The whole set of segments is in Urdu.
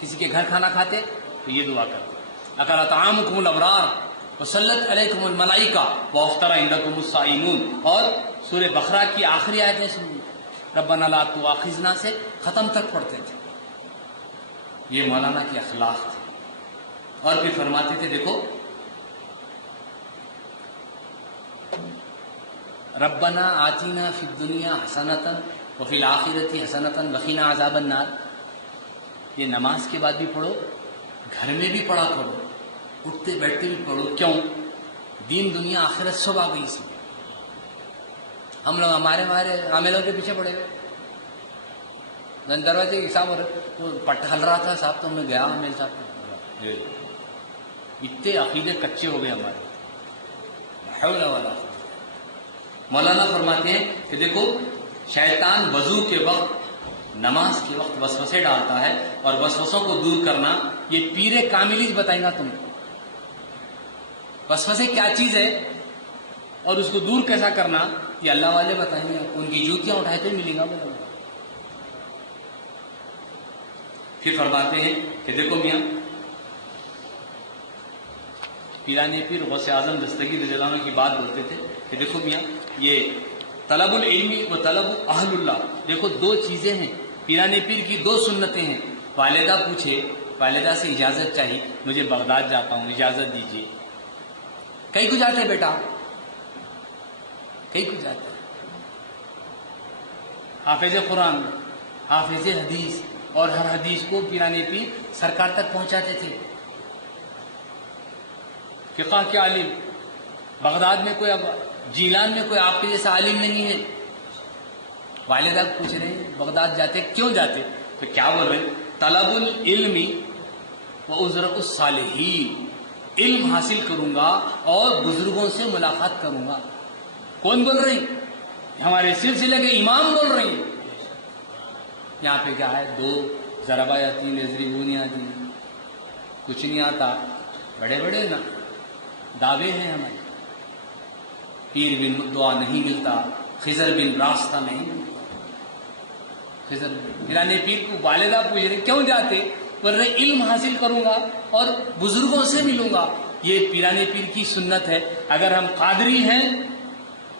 کسی کے گھر کھانا کھاتے تو یہ دعا کرتے، اکل طعامکم الابرار وسلت علیکم الملائکہ وافطر عندکم الصائمون. اور سورہ بقرہ کی آخری آیتیں سنیے، ربنا لا تؤاخذنا سے ختم تک پڑھتے تھے. یہ مولانا کے اخلاق تھے. اور پھر فرماتے تھے دیکھو ربنا آتینا فی الدنیا حسنۃ وفی الآخرۃ حسنۃ وقنا عذاب النار. یہ نماز کے بعد بھی پڑھو، گھر میں بھی پڑھا کرو، اٹھتے بیٹھتے بھی پڑھو. کیوں؟ دین دنیا آخرت سب آ گئی اس میں. ہم لوگ ہمارے عاملوں کے پیچھے پڑے ہوئے. دروازے کے حساب وہ پٹ ہل رہا تھا صاحب تو میں گیا عامل صاحب. اتنے عقیدے کچے ہو گئے ہمارے. حول ولا قوت. مولانا فرماتے ہیں کہ دیکھو شیطان وضو کے وقت نماز کے وقت وسوسے ڈالتا ہے، اور وسوسوں کو دور کرنا یہ پیر کاملی بتائیں گا تم کو. وسوسے کیا چیز ہے اور اس کو دور کیسا کرنا یہ اللہ والے بتائیں گے. ان کی جوتیاں اٹھائے تو ملے گا بولے. پھر فرماتے ہیں کہ دیکھو میاں پیران پیر غوث اعظم دستگیر رضی اللہ عنہ کی بات بولتے تھے کہ دیکھو میاں یہ طلب العلم و طلب اہل اللہ، دیکھو دو چیزیں ہیں. پیران پیر کی دو سنتیں ہیں. والدہ پوچھے، والدہ سے اجازت چاہیے، مجھے بغداد جاتا ہوں اجازت دیجیے. کہیں کو جاتے بیٹا، کہیں کو جاتے. حافظ قرآن، حافظ حدیث، اور ہر حدیث کو پیران پیر سرکار تک پہنچاتے تھے. فقہ کے عالم بغداد میں کوئی، اب جیلان میں کوئی آپ کے جیسا عالم نہیں ہے. والدہ پوچھ رہے ہیں بغداد جاتے کیوں جاتے؟ تو کیا بول رہے ہیں؟ طلب العلم و عذر الصالحین، علم حاصل کروں گا اور بزرگوں سے ملاقات کروں گا. کون بول رہے ہیں؟ ہمارے سلسلے کے امام بول رہے ہیں. یہاں پہ کیا ہے؟ دو ضربہ یا تین یضربون آتی، کچھ نہیں آتا. بڑے بڑے نا دعوے ہیں ہمارے. پیر بن دعا نہیں ملتا، خضر بن راستہ نہیں ملتا. خضر پیران پیر کو والدہ پوچھ رہے کیوں جاتے؟ بول رہے علم حاصل کروں گا اور بزرگوں سے ملوں گا. یہ پیران پیر کی سنت ہے. اگر ہم قادری ہیں،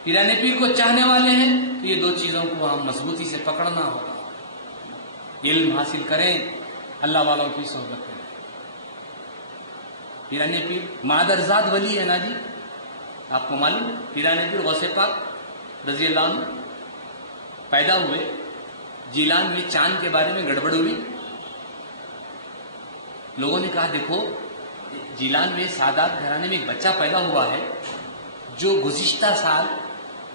پیران پیر کو چاہنے والے ہیں، تو یہ دو چیزوں کو ہم مضبوطی سے پکڑنا ہوگا. علم حاصل کریں، اللہ والوں کی صحبت کریں. پیران پیر مادرزاد ولی ہے نا جی، آپ کو معلوم. پیران پیر غوث پاک رضی اللہ عنہ پیدا ہوئے. جیلان میں چاند کے بارے میں گڑبڑ ہوئی. لوگوں نے کہا دیکھو جیلان میں سادات گھرانے میں ایک بچہ پیدا ہوا ہے جو گزشتہ سال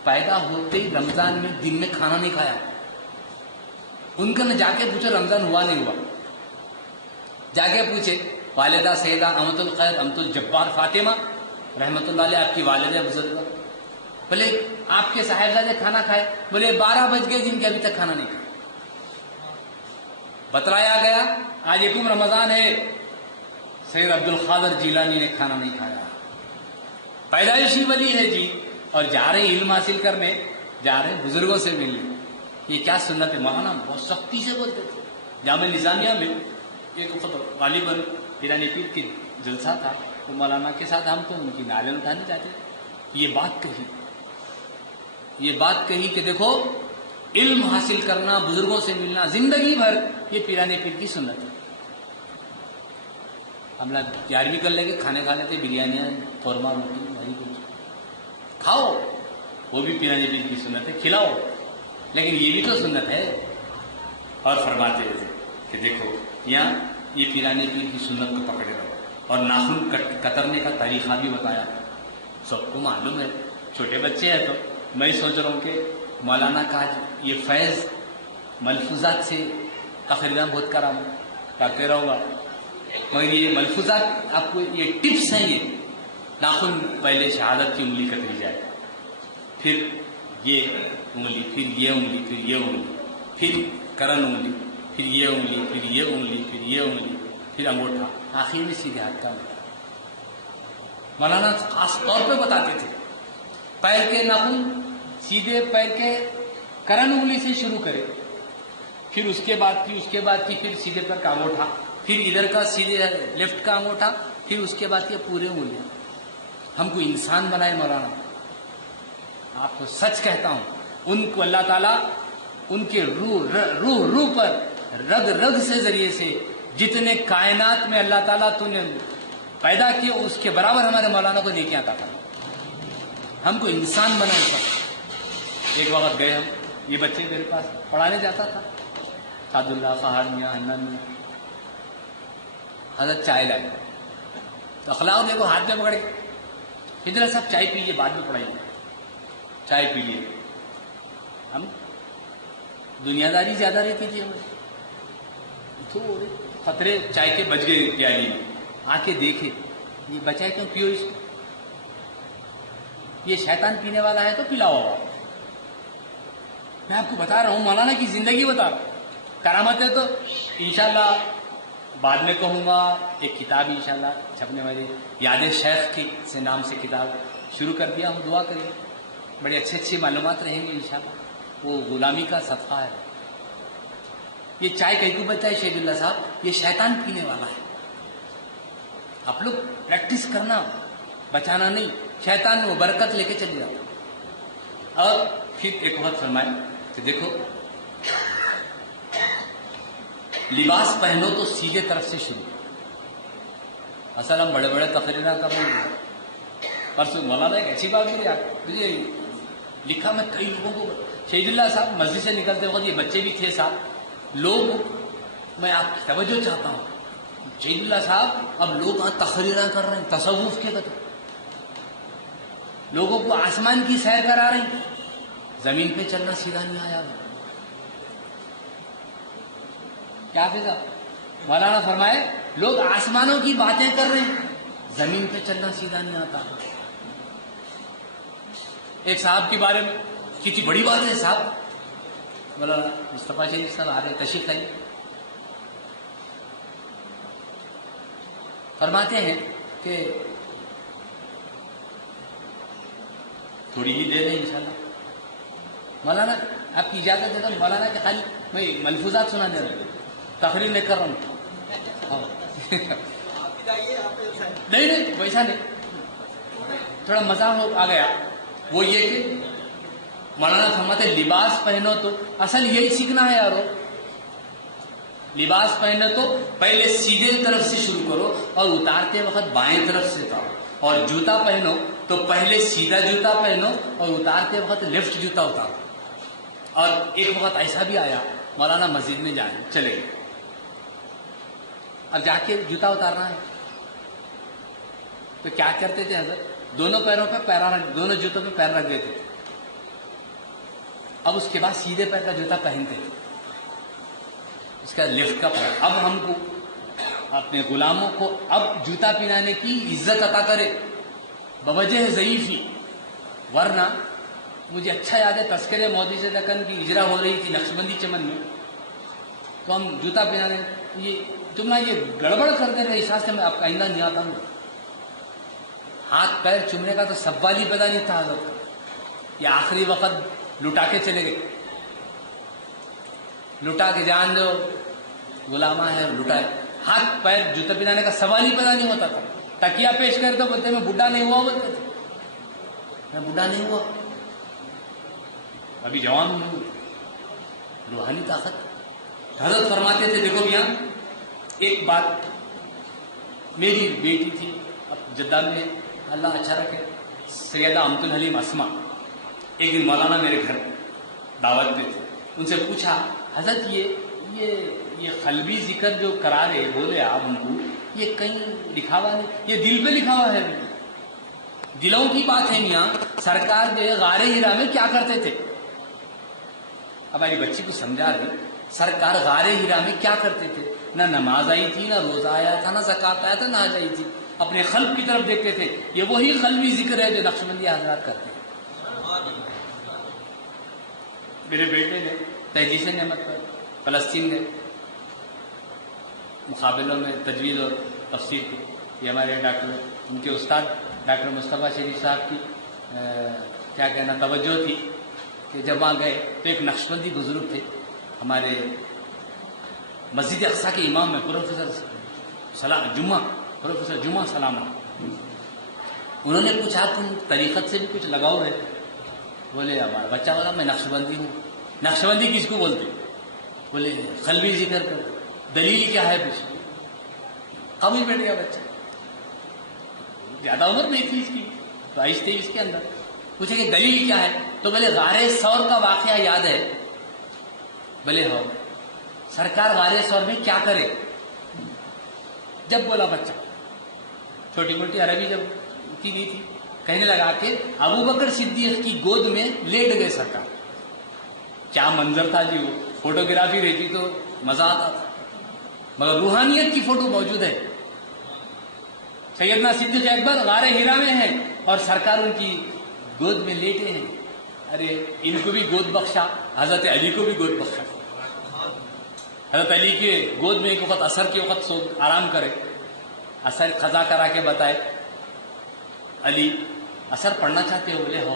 پیدا ہوتے ہی رمضان میں دن میں کھانا نہیں کھایا. ان کا نے جا کے پوچھا رمضان ہوا نہیں ہوا. جا کے پوچھے والدہ سیدہ امت الخیر امت الجبار فاطمہ رحمت اللہ علیہ، آپ کی والدہ بزرگہ. بولے آپ کے صاحبزادے کھانا کھائے؟ بولے 12 بج گئے جن کے ابھی تک کھانا نہیں کھایا. بتلایا گیا آج یکم رمضان ہے، سید عبد القادر جیلانی نے کھانا نہیں کھایا. پیدائشی ولی ہے جی، اور جا رہے علم حاصل کرنے، جا رہے بزرگوں سے ملنے. یہ کیا سنت ہے؟ مولانا بہت سختی سے بولتے تھے. جامع نظامیہ میں ایک غالباً پیران پیر کی جلسہ تھا، تو مولانا کے ساتھ ہم تو ان کی نعریں اٹھانے جاتے تھے. یہ بات کہی کہ دیکھو علم حاصل کرنا، بزرگوں سے ملنا زندگی بھر، یہ پیران پیر کی سنت ہے. ہم لوگ 11ویں کر لیں گے، کھانے کھا لیتے، بریانیاں، قورمہ، روٹی، وہی کچھ کھاؤ، وہ بھی پیران پیر کی سنت ہے. کھلاؤ، لیکن یہ بھی تو سنت ہے. اور فرماتے تھے کہ دیکھو یہاں یہ پیران پیر کی سنت کو پکڑے رہو. اور ناخن کترنے کا طریقہ بھی بتایا. سب کو معلوم ہے، چھوٹے بچے ہیں. تو میں سوچ رہا ہوں کہ مولانا کا یہ فیض ملفوظات سے تقریباً بہت کرتے رہوں گا، مگر یہ ملفوظات آپ کو یہ ٹپس ہیں. یہ ناخن پہلے شہادت کی انگلی کتری جائے، پھر یہ انگلی، پھر یہ انگلی، پھر یہ انگلی، پھر کرن انگلی، پھر یہ انگلی، پھر یہ انگلی، پھر یہ انگلی، پھر انگوٹھا، آخر میں سیدھے ہاتھ کا. مولانا خاص طور پہ بتاتے تھے پیر کے ناخن سیدھے پیر کے کرن انگلی سے شروع کرے، پھر اس کے بعد کی پھر سیدھے پیر کا انگوٹھا، پھر ادھر کا سیدھے لیفٹ کا انگوٹھا، پھر اس کے بعد یہ پورے انگلیاں. ہم کو انسان بنائے مولانا. آپ کو سچ کہتا ہوں، ان کو اللہ تعالیٰ ان کے روح پر رگ رگ سے ذریعے سے جتنے کائنات میں اللہ تعالیٰ تو نے پیدا کیے اس کے برابر ہمارے مولانا کو نیکیاں عطا کرنا. ہم کو انسان بنائے پر. ایک وقت گئے ہم، یہ بچے میرے پاس پڑھانے جاتا تھا، سعد اللہ، فہد میاں، حنان میاں. حضرت چائے لائے تو اخلاق دیکھو، ہاتھ میں پکڑ کے ادھر صاحب چائے پیجیے، بعد میں پڑھائیے. چائے پی لیے. ہم دنیا داری زیادہ رہتی تھی ہمیں، تھوڑے خطرے چائے کے بچ گئے پیالی میں. آ کے دیکھے یہ بچائے کیوں، پیو اس کو، یہ شیطان پینے والا ہے تو پلاؤ. میں آپ کو بتا رہا ہوں، مولانا کی زندگی بتا رہا ہوں. کرامت ہے تو انشاءاللہ بعد میں کہوں گا. ایک کتاب انشاءاللہ چھپنے والی، یاد شیخ کی سے نام سے کتاب شروع کر دیا ہوں. دعا کریے، بڑے اچھے اچھی معلومات رہیں گے انشاءاللہ. وہ غلامی کا صدقہ ہے. یہ چائے کہیں کو بچتا ہے شہید اللہ صاحب، یہ شیطان پینے والا ہے. آپ لوگ پریکٹس کرنا، بچانا نہیں. شیطان وہ برکت لے کے چلے جاتا. اور پھر ایک وقت فرمائے کہ دیکھو، لباس پہنو تو سیدھے طرف سے شروع. اصل ہم بڑے بڑے تقریریں کر رہے ہیں. پرسوں مولانا ایک ایسی بات بھی مجھے لکھا، میں کئی لوگوں کو، شہید اللہ صاحب مسجد سے نکلتے وقت یہ بچے بھی تھے ساتھ لوگ. میں آپ کی توجہ چاہتا ہوں، شہید اللہ صاحب اب لوگ وہاں تقریریں کر رہے ہیں تصوف کے قدر، لوگوں کو آسمان کی سیر کرا رہے ہیں. زمین پہ چلنا سیدھا نہیں آیا. کیا فیصلہ مولانا فرمائے، لوگ آسمانوں کی باتیں کر رہے ہیں، زمین پہ چلنا سیدھا نہیں آتا. ایک صاحب کے بارے میں کتنی بڑی بات ہے. صاحب مولانا مصطفیٰ شریف صاحب آ رہے، تشریف لائیے. فرماتے ہیں کہ تھوڑی ہی دیر ہے انشاءاللہ. مولانا آپ کی اجازت دیتا ہوں مولانا کہ خالی میں ملفوظات سنا دے رہا ہوں، تقریر نہیں کر رہا ہوں. نہیں ویسا نہیں، تھوڑا مزاح آ گیا. وہ یہ کہ مولانا فرماتے لباس پہنو تو اصل یہی سیکھنا ہے یارو. لباس پہنو تو پہلے سیدھے طرف سے شروع کرو اور اتارتے وقت بائیں طرف سے اتارو. اور جوتا پہنو تو پہلے سیدھا جوتا پہنو اور اتارتے وقت لیفٹ جوتا اتارو. اور ایک وقت ایسا بھی آیا، مولانا مسجد میں چلے گئے، اب جا کے جوتا اتارنا ہے تو کیا کرتے تھے حضرت، دونوں پیروں پہ دونوں جوتوں پہ پیر رکھ دیتے تھے. اب اس کے بعد سیدھے پیر کا جوتا پہنتے تھے، اس کا لیفٹ کا پیر. اب ہم کو اپنے غلاموں کو اب جوتا پہنانے کی عزت عطا کرے بوجہ ضعیفی. ورنہ مجھے اچھا یاد ہے تذکرے مودی سے دکن کی اجرا ہو رہی تھی نقشبندی چمن میں، تو ہم جوتا پہنانے، یہ تم یہ گڑبڑ کر دے رہے احساس سے میں آپ کا آئندہ نہیں آتا ہوں. ہاتھ پیر چومنے کا تو سوال ہی پیدا نہیں تھا حضرت. یہ آخری وقت لٹا کے چلے گئے، لٹا کے جان دو غلامہ ہے لٹائے. ہاتھ پیر جوتا پہنانے کا سوال ہی پیدا نہیں ہوتا تھا. تکیا پیش کر تو بولتے میں بڈھا نہیں ہوا، بولتے تھے میں بڈھا نہیں ہوا، ابھی جوان ہوں. روحانی طاقت. حضرت فرماتے تھے دیکھو میاں، ایک بات، میری بیٹی تھی اب جدہ میں، اللہ اچھا رکھے، سیدہ امت الحلیم اسما. ایک دن مولانا میرے گھر دعوت پہ تھے، ان سے پوچھا حضرت یہ قلبی ذکر جو کرا رہے، بولے آپ ان کو یہ کہیں لکھا ہوا نہیں، یہ دل پہ لکھا ہوا ہے. دلوں کی بات ہے میاں. سرکار جو ہے غار ہرا میں کیا کرتے تھے، اب ہماری بچی کو سمجھا دیں، سرکار غار ہرا میں کیا کرتے تھے؟ نہ نماز آئی تھی، نہ روزہ آیا تھا، نہ زکات آیا تھا، نہ حج آئی تھی. اپنے قلب کی طرف دیکھتے تھے. یہ وہی قلبی ذکر ہے جو نقشبندی حضرات کرتے ہیں. میرے بیٹے نے تحدیث نعمت پر فلسطین میں مقابلوں میں تجوید اور تفسیر کی، یہ ہمارے ڈاکٹر ان کے استاد ڈاکٹر مصطفیٰ شریف صاحب کی کیا کہنا توجہ تھی کہ جب وہاں گئے تو ایک نقشبندی بزرگ تھے، ہمارے مسجد اقصیٰ کے امام میں پروفیسر سلام جمعہ، پروفیسر جمعہ سلامہ. انہوں نے پوچھا تم طریقت سے بھی کچھ لگاؤ ہے؟ بولے ہمارا بچہ بولا میں نقش بندی ہوں. نقش بندی کس کو بولتے؟ بولے قلبی ذکر کر. دلیل کیا ہے پیچھے؟ قبول بیٹھ گیا بچہ. زیادہ عمر نہیں تھی اس کی، 22-23 کے اندر. پوچھے کہ دلیل کیا ہے؟ تو بولے غار ثور کا واقعہ یاد ہے؟ بولے ہاں. سرکار غار ثور میں کیا کرے؟ جب بولا بچہ، چھوٹی موٹی عربی جب کی نہیں تھی، کہنے لگا کہ ابو بکر صدیق کی گود میں لیٹ گئے سرکار. کیا منظر تھا جی! وہ فوٹوگرافی رہتی تو مزہ آتا تھا، مگر روحانیت کی فوٹو موجود ہے. سیدنا صدیق اکبر غار ہرا میں ہیں اور سرکار ان کی گود میں لیٹے ہیں. ارے ان کو بھی گود بخشا، حضرت علی کو بھی گود بخشا. حضرت علی کے گود میں ایک وقت عصر کے وقت سو آرام کرے، عصر قضا کرا کے بتائے. علی عصر پڑھنا چاہتے ہو؟ بولے ہو.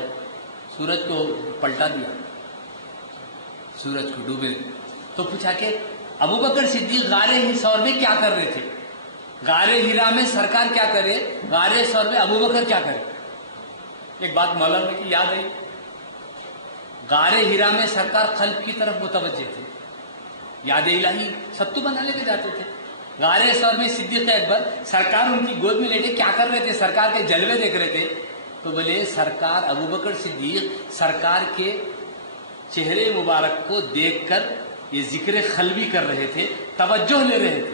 سورج کو پلٹا دیا، سورج کو ڈوبے. تو پوچھا کہ ابو بکر صدیق غار ثور میں کیا کر رہے تھے؟ غار ہرا میں سرکار کیا کرے، غار ثور میں ابو بکر کیا کرے؟ ایک بات مولانا کی یاد ہے، غار ہرا میں سرکار قلب کی طرف متوجہ تھے، یاد الہی ستو بنا لے کے جاتے تھے. غار ثور میں صدیق اکبر سرکار ان کی گود میں لیٹے کیا کر رہے تھے؟ سرکار کے جلوے دیکھ رہے تھے. تو بولے سرکار ابو بکر صدیق سرکار کے چہرے مبارک کو دیکھ کر یہ ذکر قلبی کر رہے تھے، توجہ لے رہے تھے.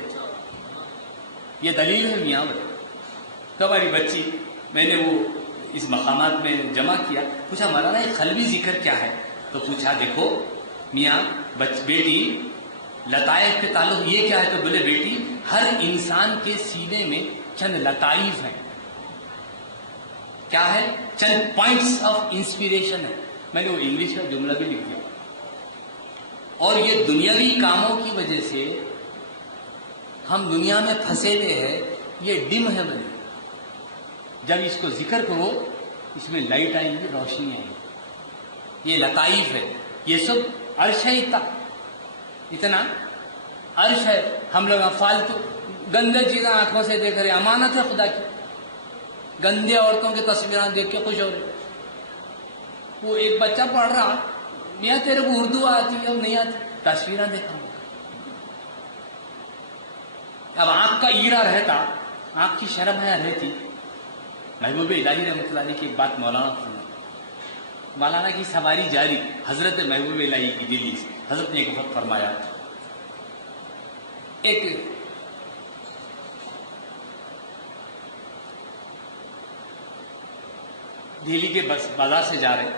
یہ دلیل ہے میاں. تو ہماری بچی میں نے وہ اس مقامات میں جمع کیا، پوچھا مولانا یہ قلبی ذکر کیا ہے؟ تو پوچھا دیکھو میاں بیٹی لطائف کے تعلق یہ کیا ہے؟ تو بولے بیٹی ہر انسان کے سینے میں چند لطائف ہیں. کیا ہے؟ چند پوائنٹس آف انسپریشن ہے. میں نے وہ انگلش کا جملہ بھی لکھ دیا. اور یہ دنیاوی کاموں کی وجہ سے ہم دنیا میں پھنسے ہوئے ہیں. یہ ڈم ہے بھائی، جب اس کو ذکر کرو اس میں لائٹ آئیں گی، روشنی آئے گی. یہ لطائف ہے. یہ سب عرش ہے، اتنا عرش ہے. ہم لوگ فالتو گندے چیزیں آنکھوں سے دیکھ رہے، امانت ہے خدا کی. گندے عورتوں کی تصویریں دیکھ کے خوش ہو رہے. وہ ایک بچہ پڑھ رہا، میاں تیرے کو اردو آتی ہے اور نہیں آتی؟ تصویریں دیکھا. اب آنکھ کا ایرا رہتا، آنکھ کی شرم ہے رہتی. محبوب الہی رحمۃ اللہ علیہ کی ایک بات مولانا کی سواری جاری حضرت محبوب الہی کی دلی سے حضرت نے ایک وقت فرمایا، ایک دہلی کے بازار سے جا رہے،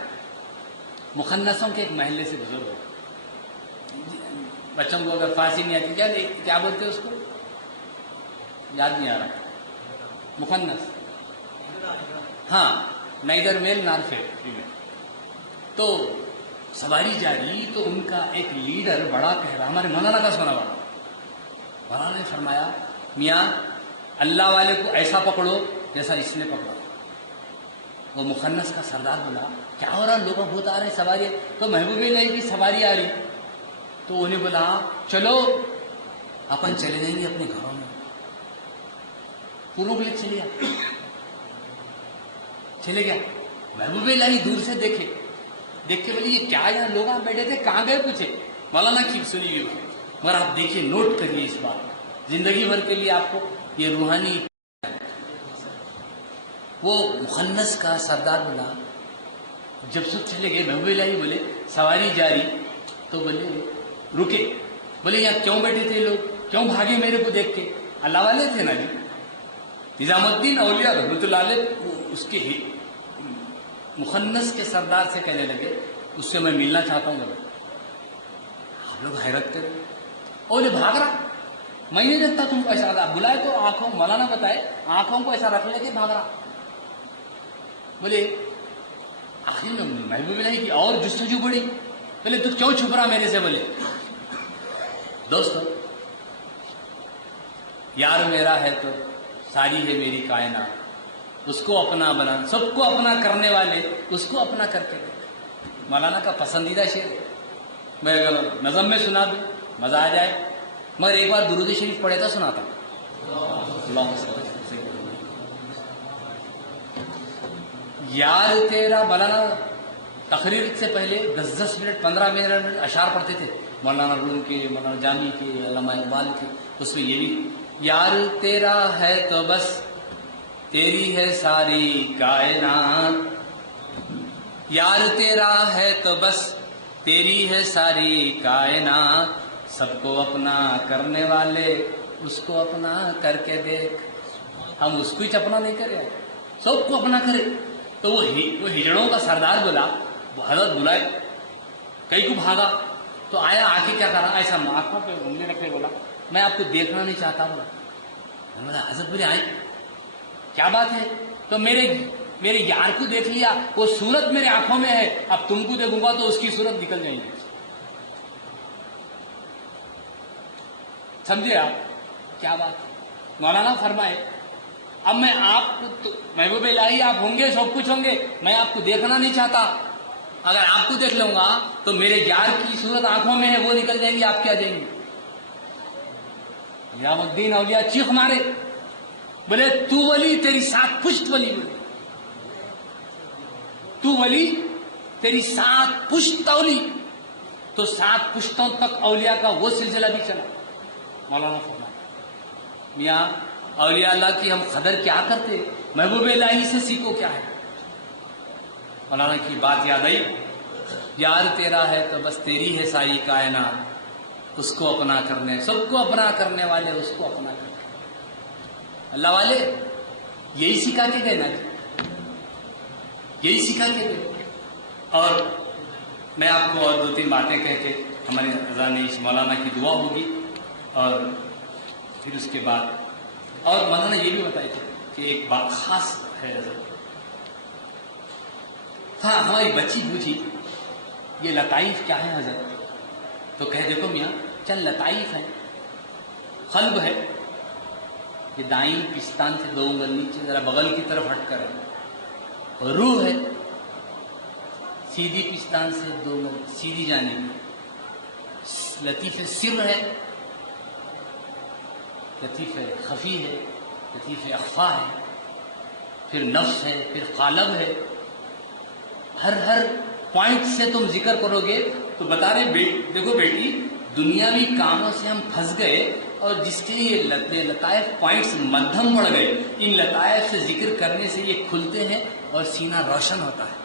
مخنثوں کے ایک محلے سے گزر رہے. بچوں کو اگر فارسی نہیں آتی کیا بولتے اس کو؟ یاد نہیں آ رہا. مخنث، ہاں، نیدر میل نار فیمیل. تو سواری جاری تو ان کا ایک لیڈر بڑا کہہ رہا، ہمارے مولانا کا سنا بڑا. مولانا نے فرمایا میاں اللہ والے کو ایسا پکڑو جیسا اس نے پکڑا. وہ مخنث کا سردار بولا کیا ہو رہا، لوگوں بہت آ رہے سواری. تو محبوب اللہ کی سواری آ رہی تو انہیں بولا چلو اپن چلے جائیں گے اپنے گھروں میں. پوروں کے لیے چلے گیا. محبوب اللہ دور سے دیکھ کے بولے یہ کیا یہاں لوگ آپ بیٹھے تھے، کہاں گئے؟ پوچھے. مولانا کی سنیے مگر آپ دیکھیے، نوٹ کریے اس بات، زندگی بھر کے لیے آپ کو یہ روحانی. وہ مخنث کا سردار بولا جب سب چلے گئے، محبوب اللہ بولے سواری جاری تو بولے رکے. بولے یہاں کیوں بیٹھے تھے لوگ، کیوں بھاگے میرے کو دیکھ کے؟ اللہ والے تھے نا جی. نظام الدین اولیاء رحمۃ اللہ علیہ اس کے ہی مخنث کے سردار سے کہنے لگے اس سے میں ملنا چاہتا ہوں. آپ لوگ حیرت کرے، اور بھاگ رہا. میں نہیں دیکھتا تم کو ایسا بلائے تو آنکھوں، مولانا بتائے آنکھوں کو ایسا رکھ لے کے بھاگ رہا. بولے آخر میں محبوب اللہ کی اور جستجو بڑی. بولے تو کیوں چھپ رہا میرے سے؟ بولے دوست یار میرا ہے تو ساری ہے میری کائنات، اس کو اپنا بنا، سب کو اپنا کرنے والے اس کو اپنا کر کے. مولانا کا پسندیدہ شعر میں نظم میں سنا دوں مزہ آ جائے، مگر ایک بار درود شریف پڑھے تو سناتا. یار تیرا مولانا تقریر سے پہلے 10 منٹ 15 منٹ اشعار پڑھتے تھے، مولانا روم کے، مولانا جامی کے، علامہ اقبال کے. اس میں یہ بھی یار تیرا ہے تو بس تیری ہے ساری کائنات، یار تیرا ہے تو بس تیری ہے ساری کائنات، سب کو اپنا کرنے والے اس کو اپنا کر کے دیکھ. ہم اس کو ہی اپنا نہیں کرے، سب کو اپنا کرے. تو وہ ہجڑوں کا سردار بولا، وہ حضرت بلائے، کئی کو بھاگا تو آیا، آ کے کیا کرا، ایسا آنکھوں پہ انگلی رکھ کے بولا میں آپ کو دیکھنا نہیں چاہتا. بولا حضرت بولے آئے کیا بات ہے؟ تو میرے یار کو دیکھ لیا، وہ صورت میرے آنکھوں میں ہے، اب تم کو دیکھوں گا تو اس کی صورت نکل جائیں گی. سمجھے آپ کیا بات؟ مولانا فرمائے اب میں آپ کو محبوب الہی آپ ہوں گے، سب کچھ ہوں گے، میں آپ کو دیکھنا نہیں چاہتا. اگر آپ کو دیکھ لوں گا تو میرے یار کی صورت آنکھوں میں ہے، وہ نکل جائیں گی، آپ کیا جائیں گے. نظام الدین اولیاء چیخ مارے، بولے تو ولی تیری 7 پشت ولی، بولے تو ولی تیری 7 پشت اولی. تو 7 پشتوں تک اولیاء کا وہ سلسلہ بھی چلا. مولانا فرمایا میاں اولیاء اللہ کی ہم قدر کیا کرتے، محبوب الہی سے سیکھو کیا ہے. مولانا کی بات یاد آئی، یار تیرا ہے تو بس تیری ہے ساری کائنات، اس کو اپنا کرنے، سب کو اپنا کرنے والے اس کو اپنا کرنے. اللہ والے یہی سکھا کے گئے نا جی، یہی سکھا کے گئے. اور میں آپ کو اور 2-3 باتیں کہہ کے ہمارے اذان مولانا کی دعا ہوگی، اور پھر اس کے بعد اور مولانا یہ بھی بتائے تھے کہ ایک بات خاص ہے حضرت. ہاں ہماری بچی پوچھی یہ لطائف کیا ہے حضرت؟ تو کہہ دیکھو میاں چند لطائف ہیں. قلب ہے، یہ دائیں پستان سے 2 انگل نیچے ذرا بغل کی طرف ہٹ کر ہے. روح ہے، سیدھی پستان سے 2 انگل سیدھی جانب. لطیف سر ہے، لطیف خفی ہے، لطیف اخفا ہے، پھر نفس ہے، پھر قالب ہے. ہر پوائنٹ سے تم ذکر کرو گے تو بتا رہے دیکھو بیٹی دنیاوی کاموں سے ہم پھنس گئے، اور جس کے لیے لطائف پوائنٹس مدھم پڑ گئے، ان لطائف سے ذکر کرنے سے یہ کھلتے ہیں اور سینہ روشن ہوتا ہے.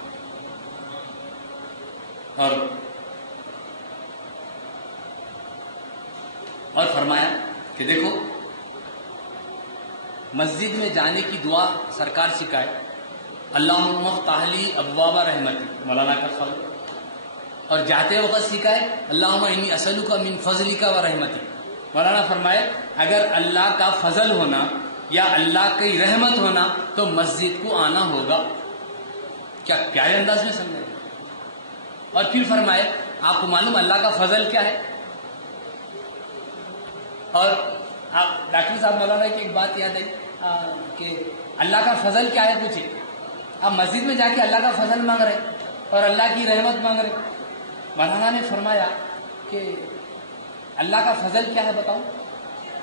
اور فرمایا کہ دیکھو مسجد میں جانے کی دعا سرکار سکھائے، اللہم افتح لی ابواب رحمتی، مولانا کا فضل. اور جاتے وقت سکھائے اللہم انی اسألک من فضلک و رحمتی. مولانا فرمائے اگر اللہ کا فضل ہونا یا اللہ کی رحمت ہونا تو مسجد کو آنا ہوگا. کیا پیارے انداز میں سمجھے. اور پھر فرمائے آپ کو معلوم اللہ کا فضل کیا ہے. اور آپ ڈاکٹر صاحب مولانا کی ایک بات یاد آئی کہ اللہ کا فضل کیا ہے پوچھے. آپ مسجد میں جا کے اللہ کا فضل مانگ رہے اور اللہ کی رحمت مانگ رہے. مولانا نے فرمایا کہ اللہ کا فضل کیا ہے بتاؤ.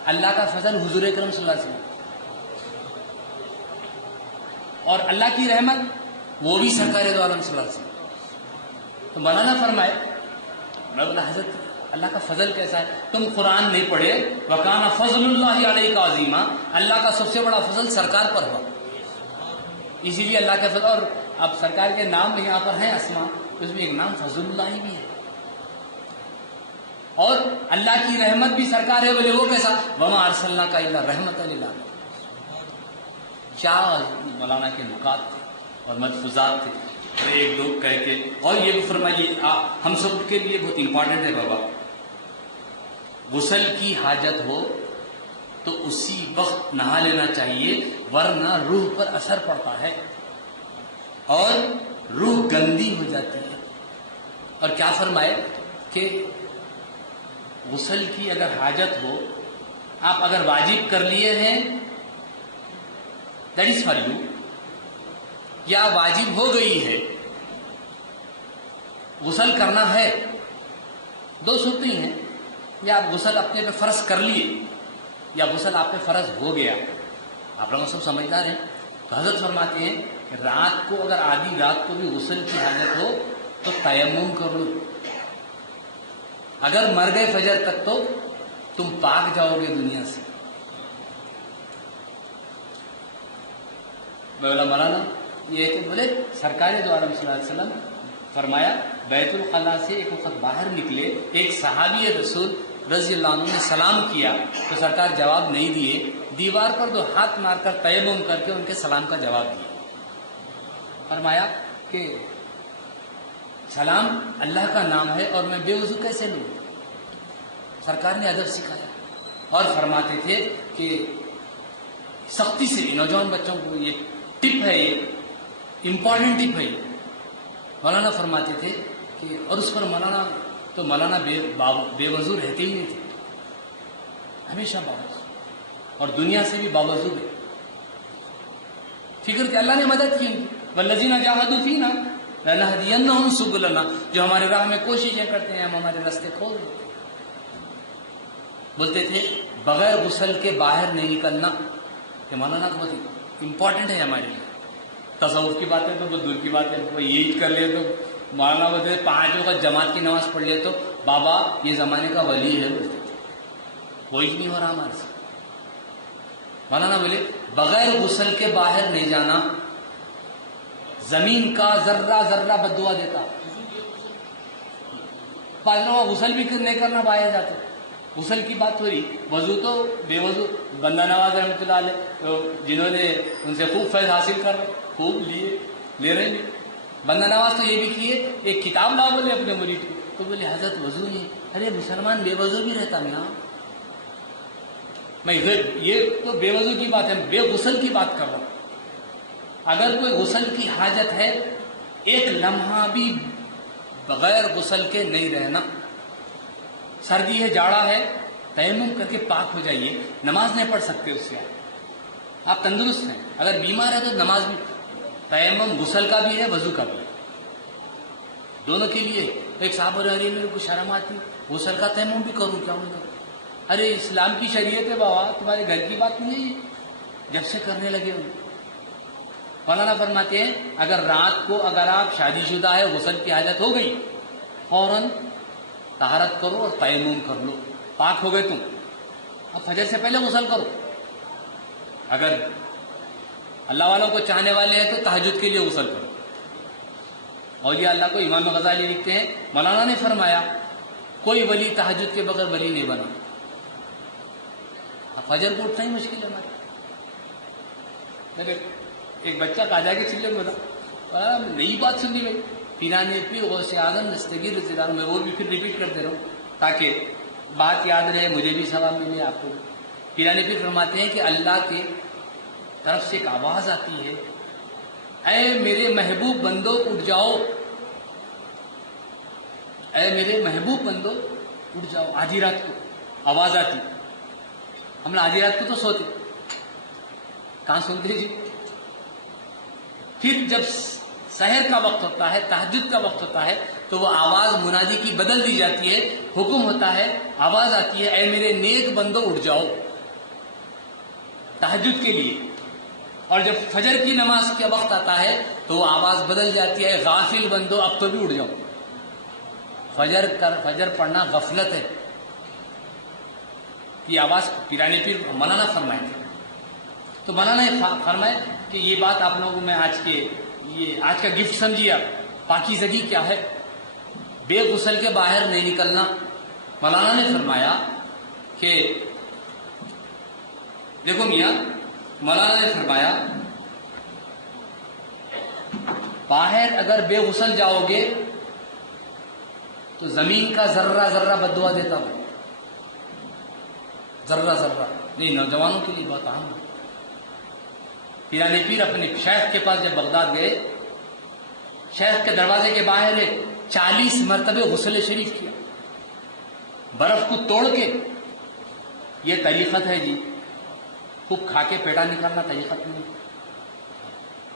اللہ کا فضل حضور اکرم صلی اللہ علیہ وسلم، اور اللہ کی رحمت وہ بھی سرکار دو عالم صلی اللہ علیہ وسلم. تو مولانا فرمائے میں بولا حضرت اللہ کا فضل کیسا ہے؟ تم قرآن نہیں پڑھے، وَكَانَ فَضْلُ اللَّهِ عَلَيْكَ عَظِيمًا، اللہ کا سب سے بڑا فضل سرکار پر ہوا، اسی لیے اللہ کا فضل. اور اب سرکار کے نام یہاں پر ہیں اسماء، اس میں ایک نام فضل اللہ بھی ہے. اور اللہ کی رحمت بھی سرکار ہے، بولے وہ کیسا؟ وَمَا أَرْسَلْنَاكَ إِلَّا رَحْمَةً لِلْعَالَمِينَ. کیا مولانا کے نکات تھے اور ملفوظات تھے. ایک دو کہہ کے اور یہ بھی فرمائیے ہم سب کے لیے بہت امپورٹنٹ ہے بابا، غسل کی حاجت ہو تو اسی وقت نہا لینا چاہیے، ورنہ روح پر اثر پڑتا ہے اور روح گندی ہو جاتی ہے. اور کیا فرمائے کہ غسل کی اگر حاجت ہو، آپ اگر واجب کر لیے ہیں دیٹ از فار یو، یا واجب ہو گئی ہے غسل کرنا ہے، 2 صورتیں ہیں، یا آپ غسل اپنے پہ فرض کر لیے یا غسل آپ پہ فرض ہو گیا، آپ لوگ سب سمجھدار ہیں، تو حضرت فرماتے ہیں کہ رات کو اگر آدھی رات کو بھی غسل کی حاجت ہو تو تیمم کر لو، اگر مر گئے فجر تک تو تم پاک جاؤ گے دنیا سے۔ مولانا یہ کہ بولے سرکار دو عالم صلی اللہ علیہ وسلم فرمایا بیت الخلاء سے ایک وقت باہر نکلے، ایک صحابی رسول رضی اللہ عنہ نے سلام کیا تو سرکار جواب نہیں دیے، دیوار پر دو ہاتھ مار کر تیمم کر کے ان کے سلام کا جواب دیا۔ فرمایا کہ سلام اللہ کا نام ہے اور میں بے وضو کیسے لوں؟ سرکار نے ادب سکھایا اور فرماتے تھے کہ سختی سے نوجوان بچوں کو یہ ٹپ ہے، یہ امپورٹنٹ ٹپ ہے۔ مولانا فرماتے تھے کہ اور اس پر مولانا بے وضو رہتے ہی نہیں تھے، ہمیشہ باوضو، اور دنیا سے بھی باوضو ہے۔ فکر کہ اللہ نے مدد کی، والذین جاہدوا فینا لنہدینہم سبلنا، جو ہمارے راہ میں کوششیں کرتے ہیں ہم ہمارے راستے کھول دیتے۔ بولتے تھے بغیر غسل کے باہر نہیں نکلنا، کہ مولانا تو بہت امپورٹنٹ ہے ہمارے لیے۔ تصوف کی باتیں تو بہت دور کی بات ہے، کوئی یہی کر لے تو مولانا بولتے تھے 5 وقت جماعت کی نماز پڑھ لے تو بابا یہ زمانے کا ولی ہے، بولتے تھے کوئی نہیں ہو رہا ہمارے سے۔ مولانا بولے بغیر غسل کے باہر نہیں جانا، زمین کا ذرہ ذرہ بد دعا دیتا۔ غسل بھی نہیں کرنا باہر جاتے، غسل کی بات ہو رہی، وضو تو بے وضو بندہ نواز رحمۃ اللہ علیہ جنہوں نے ان سے خوب فیض حاصل کر خوب لے رہے ہیں، بندہ نواز تو یہ بھی کیے ایک کتاب لا بولے اپنے مرید کو، تو بولے حضرت وضو نہیں، ارے مسلمان بے وضو بھی رہتا میاں، میں یہ تو بے وضو کی بات ہے، بے غسل کی بات کر رہا ہوں۔ اگر کوئی غسل کی حاجت ہے ایک لمحہ بھی بغیر غسل کے نہیں رہنا، سردی ہے جاڑا ہے تیمم کر کے پاک ہو جائیے، نماز نہیں پڑھ سکتے اس سے آپ تندرست ہیں، اگر بیمار ہے تو نماز بھی، تیمم غسل کا بھی ہے وضو کا بھی ہے، دونوں کے لیے۔ ایک صاحب ارے میرے کو شرم آتی غسل کا تیمم بھی کروں کیا؟ ارے اسلام کی شریعت ہے بابا، تمہارے گھر کی بات نہیں ہے، جب سے کرنے لگے ہو۔ مولانا فرماتے ہیں اگر رات کو اگر آپ شادی شدہ ہے غسل کی حاجت ہو گئی، فوراً طہارت کرو اور تیمم کر لو، پاک ہو گئے تم، اب فجر سے پہلے غسل کرو۔ اگر اللہ والوں کو چاہنے والے ہیں تو تہجد کے لیے غسل کرو۔ اور یہ اللہ کو امام غزالی لکھتے ہیں مولانا نے فرمایا کوئی ولی تہجد کے بغیر ولی نہیں بنا، اب فجر کو اٹھنا ہی مشکل ہے ہمارے۔ ایک بچہ قاضا کے چلے میں بولا نئی بات سنی بھائی، پیرانے پیر غوث اعظم دستگیر رضی اللہ عنہ، میں وہ بھی پھر ریپیٹ کرتے رہوں تاکہ بات یاد رہے، مجھے بھی ثواب ملے آپ کو۔ پیرانے پیر فرماتے ہیں کہ اللہ کے طرف سے ایک آواز آتی ہے، اے میرے محبوب بندو اٹھ جاؤ، اے میرے محبوب بندو اٹھ جاؤ۔ آدھی رات کو آواز آتی، ہم آدھی رات کو تو سوتے، کہاں سنتے جی؟ پھر جب سحر کا وقت ہوتا ہے، تہجد کا وقت ہوتا ہے، تو وہ آواز منادی کی بدل دی جاتی ہے، حکم ہوتا ہے، آواز آتی ہے اے میرے نیک بندو اٹھ جاؤ تہجد کے لیے۔ اور جب فجر کی نماز کا وقت آتا ہے تو وہ آواز بدل جاتی ہے غافل بندو اب تو بھی اٹھ جاؤ۔ فجر پڑھنا غفلت ہے، یہ آواز پیرانے پیر مولانا فرمائے تھے۔ تو مولانا فرمائے کہ یہ بات آپ لوگوں میں آج کا گفٹ سمجھیے آپ، پاکیزگی کیا ہے، بے غسل کے باہر نہیں نکلنا۔ مولانا نے فرمایا کہ دیکھو میاں، مولانا نے فرمایا باہر اگر بے غسل جاؤ گے تو زمین کا ذرہ ذرہ بد دعا دیتا ہوں، ذرہ ذرہ نہیں، نوجوانوں کے لیے بہت اہم ہے۔ پیرانے پیر اپنے شیخ کے پاس جب بغداد گئے، شیخ کے دروازے کے باہر 40 مرتبہ غسل شریف کیا، برف کو توڑ کے۔ یہ طریقت ہے جی، خوب کھا کے پیٹا نکالنا طریقت نہیں،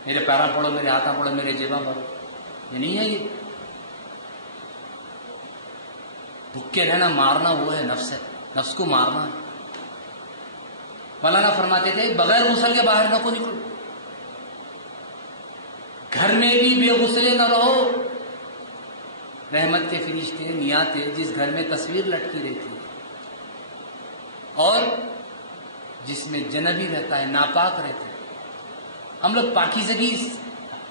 میرے پیراں پڑھو، میرے ہاتھاں پڑھو، میرے جیباں بھرو، یہ نہیں ہے۔ یہ بھوکے رہنا، مارنا وہ ہے نفس، ہے نفس کو مارنا ہے۔ مولانا فرماتے تھے بغیر غسل کے باہر نہ کو نکلو، گھر میں بھی بے غسلے نہ رہو۔ رحمت کے فرشتے نہیں آتے جس گھر میں تصویر لٹکی رہتی ہے اور جس میں جنبی رہتا ہے، ناپاک رہتا ہے۔ ہم لوگ پاکیزگی،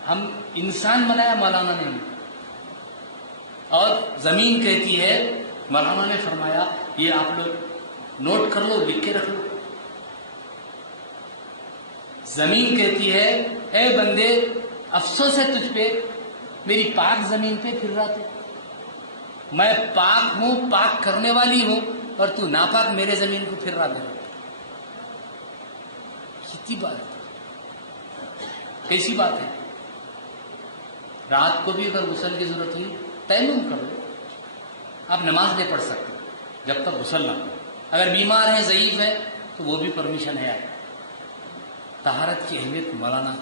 ہم انسان بنایا مولانا نے، اور زمین کہتی ہے، مولانا نے فرمایا یہ آپ لوگ نوٹ کر لو، لکھ کے رکھ لو، زمین کہتی ہے اے بندے افسوس ہے تجھ پہ، میری پاک زمین پہ پھر رہا تھے، میں پاک ہوں، پاک کرنے والی ہوں، اور تو ناپاک میرے زمین کو پھر رہا میرے۔ کتنی بات، کیسی بات ہے؟ رات کو بھی اگر غسل کی ضرورت ہوئی تیمم کر لو، آپ نماز نہیں پڑھ سکتے جب تک غسل نہ کرو، اگر بیمار ہیں، ضعیف ہے تو وہ بھی پرمیشن ہے۔ طہارت کی اہمیت مولانا،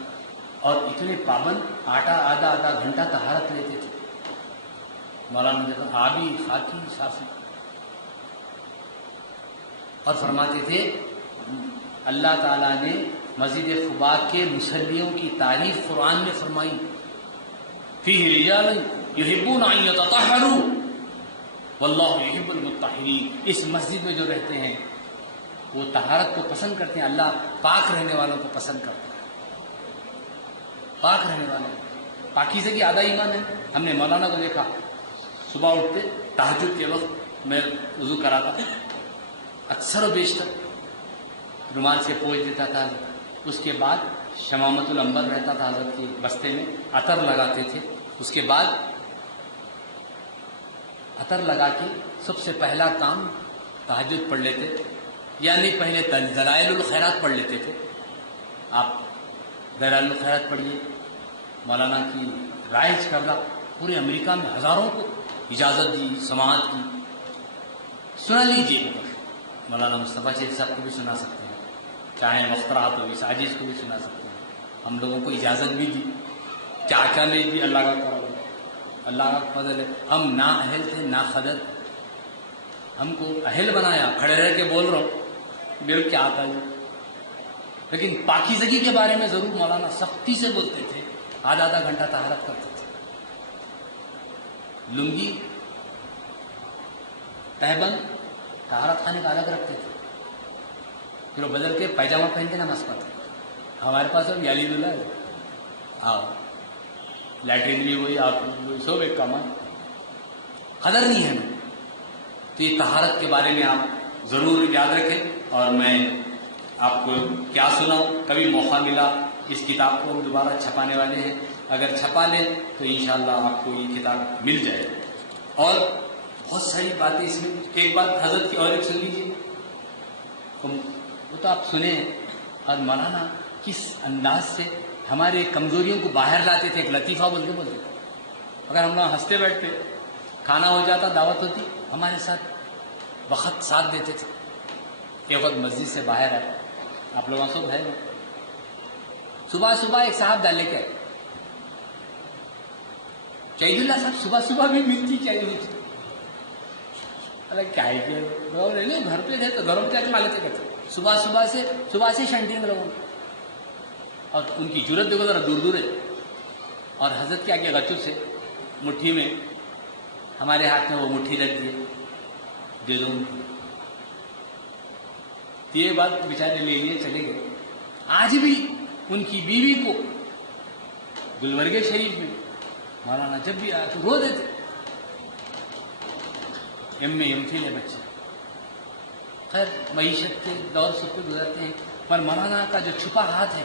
اور اتنے پابند، آدھا گھنٹہ طہارت لیتے تھے مولانا، دیکھا آبی خاکی صافی، اور فرماتے تھے اللہ تعالیٰ نے مسجد قباء کے مصلیوں کی تعریف قرآن میں فرمائی، فیہ رجال یحبون ان یتطہروا واللہ یحب المطہرین، اس مسجد میں جو رہتے ہیں وہ طہارت کو پسند کرتے ہیں، اللہ پاک رہنے والوں کو پسند کرتے ہیں، پاک رہنے والوں، پاکیزگی کی آدھا ایمان ہے۔ ہم نے مولانا کو دیکھا صبح اٹھتے تہجد کے وقت میں وضو کراتا، اکثر و بیشتر رومال سے پوچھ دیتا تھا، اس کے بعد شمامت العنبر رہتا تھا حضرت کے بستے میں، عطر لگاتے تھے، اس کے بعد عطر لگا کے سب سے پہلا کام تہجد پڑھ لیتے، یعنی پہلے دلائل الخیرات پڑھ لیتے تھے۔ آپ دلائل الخیرات پڑھیے، مولانا کی رائج کردہ، پورے امریکہ میں ہزاروں کو اجازت دی، سماعت کی، سنا لیجیے، مولانا مصطفیٰ شیخ صاحب کو بھی سنا سکتے ہیں، چاہے مخترعات ہو، اس عاجز کو بھی سنا سکتے ہیں، ہم لوگوں کو اجازت بھی دی، چاچا نے بھی، اللہ کا کرم، اللہ کا فضل ہے، ہم نا اہل تھے، نا خدر، ہم کو اہل بنایا، کھڑے رہ کے بول رہا ہوں، میرے کیا آتا ہے، لیکن پاکیزگی کے بارے میں ضرور مولانا سختی سے بولتے تھے، آدھا گھنٹہ طہارت کرتے تھے، لنگی تہبند طہارت خانے کا الگ رکھتے تھے، پھر وہ بدل کے پیجامہ پہن کے نماز پڑھتے تھے۔ ہمارے پاس اب یالی دلہ ہے، آؤ لیٹرین بھی ہوئی، آپ سب ایک کام قدر نہیں ہے ہمیں، تو یہ طہارت کے بارے میں آپ ضرور یاد رکھیں، اور میں آپ کو کیا سناؤں، کبھی موقع ملا اس کتاب کو ہم دوبارہ چھپانے والے ہیں، اگر چھپا لیں تو انشاءاللہ آپ کو یہ کتاب مل جائے، اور بہت ساری باتیں اس میں، ایک بات حضرت کی اور ایک سن لیجیے، وہ تو آپ سنیں، اور مولانا کس انداز سے ہمارے کمزوریوں کو باہر لاتے تھے، ایک لطیفہ بولتے تھے، اگر ہم لوگ ہنستے بیٹھتے، کھانا ہو جاتا، دعوت ہوتی، ہمارے ساتھ وقت ساتھ دیتے تھے۔ ایک وقت مسجد سے باہر آئے، آپ لوگوں سب ہے، صبح صبح ایک صاحب ڈالے کے آئے، شہید اللہ صاحب صبح صبح بھی ملتی چاہیے ہوتی، کیا ہے، گھر پہ تھے تو گھروں کیا کھا لیتے کرتے، صبح سے شنٹنگ لوگوں، اور ان کی جرت دیکھو ذرا دور دور ہے، اور حضرت کیا کہ غچو سے مٹھی میں، ہمارے ہاتھ میں وہ مٹھی رکھ دیے، دے دو ان کو، یہ بات بیچارے لے لیے چلے گئے۔ آج بھی ان کی بیوی کو گلبرگہ شریف میں مولانا جب بھی آیا تو رو دیتے، ایم فل ہے بچے، خیر معیشت کے دور سب کو گزرتے ہیں، پر مولانا کا جو چھپا ہاتھ ہے،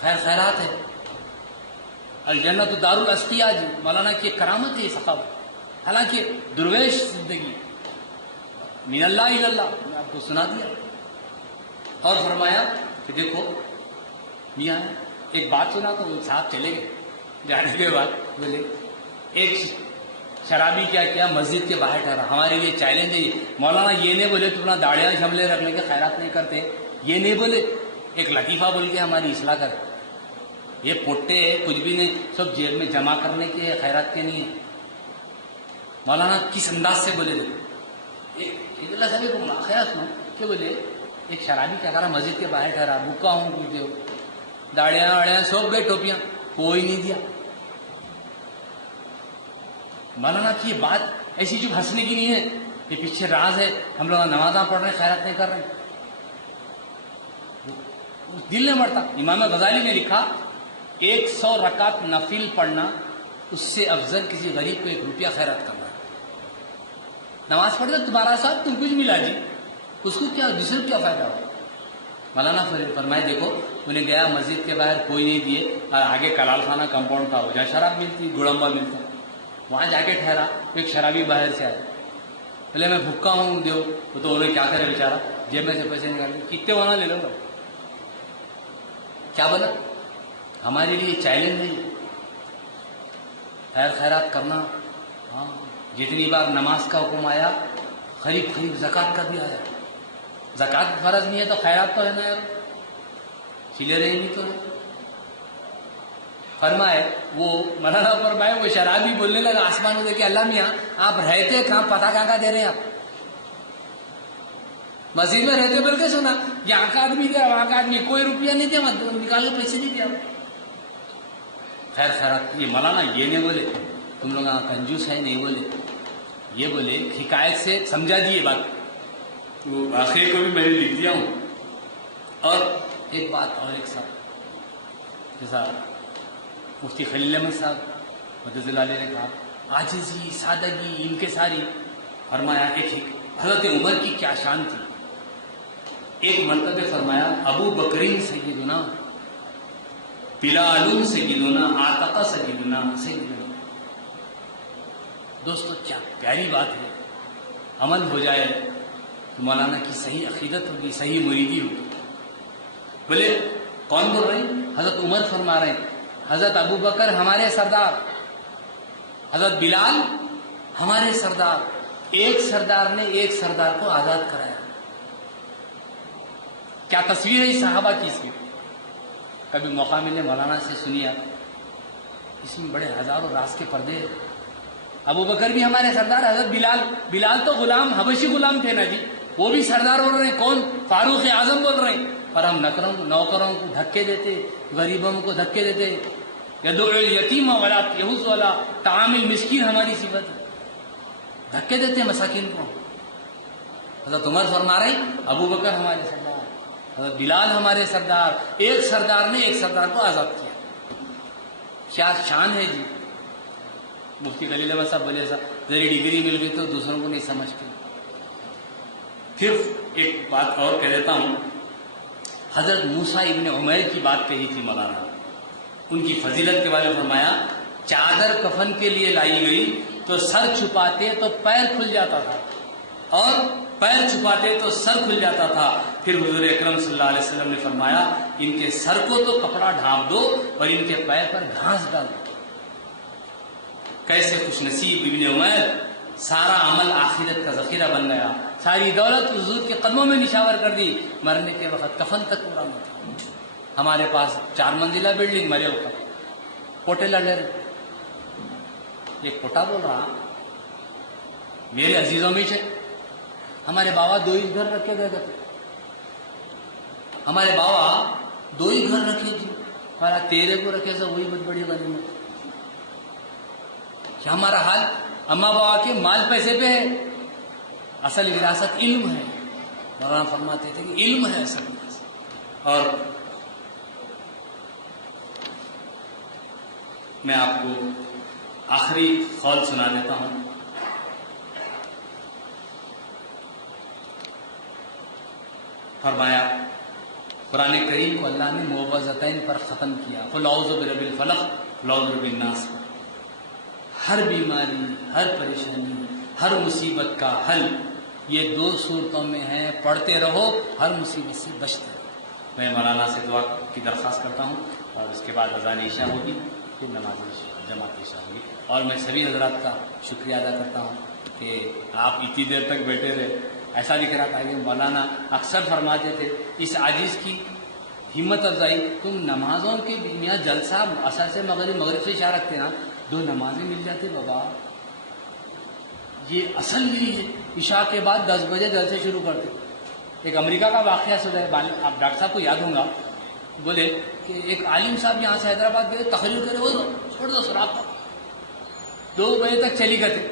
خیر خیرات ہے، الجنت دار الاسقیاء، جی مولانا کی کرامت ہے، ثقافت، حالانکہ درویش زندگی، من اللہ الی اللہ، میں آپ کو سنا دیا، اور فرمایا کہ دیکھو میاں، ایک بات سنا تو صاحب چلے گئے، جانے کے بعد بولے ایک شرابی کیا مسجد کے باہر ٹھہرا، ہمارے لیے چیلنج ہے یہ، مولانا یہ نہیں بولے تم داڑیاں شملے رکھنے کے خیرات نہیں کرتے، یہ نہیں بولے، ایک لطیفہ بول کے ہماری اصلاح کر، یہ پوٹے کچھ بھی نہیں، سب جیب میں جمع کرنے کے، خیرات کے نہیں ہے۔ مولانا کس انداز سے بولے تھے، اللہ صاحب کو خیرات سنو کہ بولے ایک شرابی کیا کرا مسجد کے باہر ٹھہرا, بھوکا ہوں کچھ دو, داڑیاں واڑیاں سوپ گئے, ٹوپیاں کوئی نہیں دیا. مولانا کی یہ بات ایسی جو ہنسنے کی نہیں ہے, یہ پیچھے راز ہے. ہم لوگ نمازاں پڑھ رہے ہیں, خیرات نہیں کر رہے ہیں, دل نہیں بڑھتا. امام غزالی نے لکھا 100 رکعت نفل پڑھنا اس سے افضل کسی غریب کو 1 روپیہ خیرات کرنا. نماز پڑھ کر تمہارا ساتھ تم کچھ ملا جی, اس کو کیا دوسرے کو کیا فائدہ ہو. مولانا فرمائے دیکھو انہیں گیا مسجد کے باہر کوئی نہیں دیے, اور آگے کلال خانہ کمپاؤنڈ تھا, جہاں شراب ملتی, گڑمبا ملتا, وہاں جا کے ٹھہرا. ایک شرابی باہر سے آیا, بولے میں بھوکا ہوں دیو. تو انہیں کیا کرے بیچارہ, جیب میں سے پیسے نکال کتنے ہونا لے لو گا. کیا بولا, ہمارے لیے چیلنج ہے خیر خیرات کرنا. ہاں جتنی بار نماز کا حکم آیا قریب قریب زکوٰۃ کا بھی آیا. زکوٰۃ فرض نہیں ہے تو خیرات تو ہے نا یار, چلے رہے نہیں تو. فرمائے وہ مولانا فرمائے وہ شرابی بولنے لگا آسمان کو دیکھے, اللہ میاں آپ رہتے کہاں, پتہ کہاں کا دے رہے ہیں آپ, مسجد میں رہتے بول کے سنا, یہاں کا آدمی دیا وہاں کا آدمی, کوئی روپیہ نہیں دیا, نکال کے پیسے نہیں دیا. خیر خیرات یہ مولانا یہ نہیں بولے تم لوگ کنجوس ہے, نہیں بولے, یہ بولے حکایت سے سمجھا دی یہ بات. وہ آخر کو بھی میں نے لکھ دیا ہوں. اور ایک بات اور ایک صاحب جیسا مفتی خلیل احمد صاحب مدد اللہ علیہ نے کہا, عاجزی سادگی ان کے ساری. فرمایا ایک حضرت عمر کی کیا شان تھی. ایک مرتبہ فرمایا ابو بکرین سیدنا, بلال سیدنا, عاتقہ سیدنا, سیدنا. دوستو کیا پیاری بات ہے, عمل ہو جائے تو مولانا کی صحیح عقیدت ہوگی, صحیح مریدی ہوگی. بولے کون بول رہے ہیں, حضرت عمر فرما رہے ہیں, حضرت ابو بکر ہمارے سردار, حضرت بلال ہمارے سردار. ایک سردار نے ایک سردار کو آزاد کرایا. کیا تصویر ہے اس صحابہ کی. اس کی کبھی موقع ملے مولانا سے سنیے آپ, اس میں بڑے ہزاروں راز کے پردے ہیں. ابو بکر بھی ہمارے سردار, حضرت بلال تو غلام, حبشی غلام تھے نا جی, وہ بھی سردار بول رہے ہیں. کون, فاروق اعظم بول رہے ہیں. اور ہم نوکروں کو دھکے دیتے, غریبوں کو دھکے دیتے. یدعو الیتیم ولا یحض ولا طعام المسکین ہماری صفت ہے, دھکے دیتے مساکین کو. حضرت عمر فرما رہے ہیں ابو بکر ہمارے سردار, حضرت بلال ہمارے سردار. ایک سردار نے ایک سردار کو آزاد کیا. کیا شان ہے جی. مفتی خلیل احمد صاحب بولے صاحب ذری ڈگری مل گئی تو دوسروں کو نہیں سمجھتے. پھر ایک بات اور کہہ دیتا ہوں, حضرت موسیٰ ابن عمیر کی بات کہی تھی مولانا, ان کی فضیلت کے بارے میں فرمایا چادر کفن کے لیے لائی گئی تو سر چھپاتے تو پیر کھل جاتا تھا, اور پیر چھپاتے تو سر کھل جاتا تھا. پھر حضور اکرم صلی اللہ علیہ وسلم نے فرمایا ان کے سر کو تو کپڑا ڈھانپ دو اور ان کے پیر پر گھاس ڈال دو. کیسے خوش نصیب ابن عمیر, سارا عمل آخرت کا ذخیرہ بن گیا, ساری دولت حضور کے قدموں میں نشاور کر دی. مرنے کے وقت کفن تک پورا نہ تھا. ہمارے پاس 4 منزلہ بلڈنگ مرے اوپر کوٹے لڑے رہے. ایک کوٹا بول رہا میرے عزیزوں میں سے ہمارے بابا 2 ہی گھر رکھے گئے تھے. ہمارے بابا 2 ہی گھر رکھے تھے, ہمارا تیرے کو رکھے سے وہی بہت بڑی غنیمت. کیا ہمارا حال اماں بابا کے مال پیسے پہ ہے, اصل وراثت علم ہے. مولانا فرماتے تھے کہ علم ہے اصل وراثت. اور میں آپ کو آخری قول سنا دیتا ہوں. فرمایا قرآن کریم کو اللہ نے معوذتین پر ختم کیا, قل اعوذ برب الفلق قل اعوذ برب الناس. ہر بیماری, ہر پریشانی, ہر مصیبت کا حل یہ 2 صورتوں میں ہے, پڑھتے رہو, ہر مصیبت سے بچتے رہو. میں مولانا سے دعا کی درخواست کرتا ہوں, اور اس کے بعد اذان عشاء ہوگی, پھر نماز جماعت عشاء ہوگی. اور میں سبھی حضرات کا شکریہ ادا کرتا ہوں کہ آپ اتنی دیر تک بیٹھے رہے. ایسا دکھ رہا تھا کہ مولانا اکثر فرماتے تھے اس عاجز کی ہمت افزائی, تم نمازوں کے میاں جلسہ عصر سے مغرب سے عشاء رکھتے ہیں, 2 نمازیں مل جاتے بابا. یہ اصل نہیں ہے. عشاء کے بعد 10 بجے جلسے شروع کرتے, ایک امریکہ کا واقعہ سنا ہے، آپ ڈاکٹر صاحب کو یاد ہوں گا، بولے کہ ایک عالم صاحب یہاں سے حیدرآباد گئے، تقریر کرے، وہ چھوڑ دو سر آپ کو، 2 بجے تک چلی گئے تھے،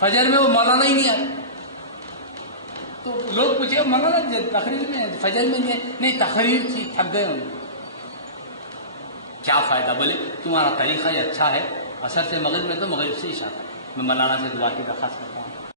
فجر میں وہ مولانا ہی نہیں آئے، تو لوگ پوچھے مولانا تقریر میں فجر میں نہیں تقریر تھی، تھک گئے ہوں، کیا فائدہ؟ بولے تمہارا طریقہ یہ اچھا ہے، اثر سے مغرب میں تو مغرب سے عشاء تک، میں مولانا سے دعا کی درخواست کرتا ہوں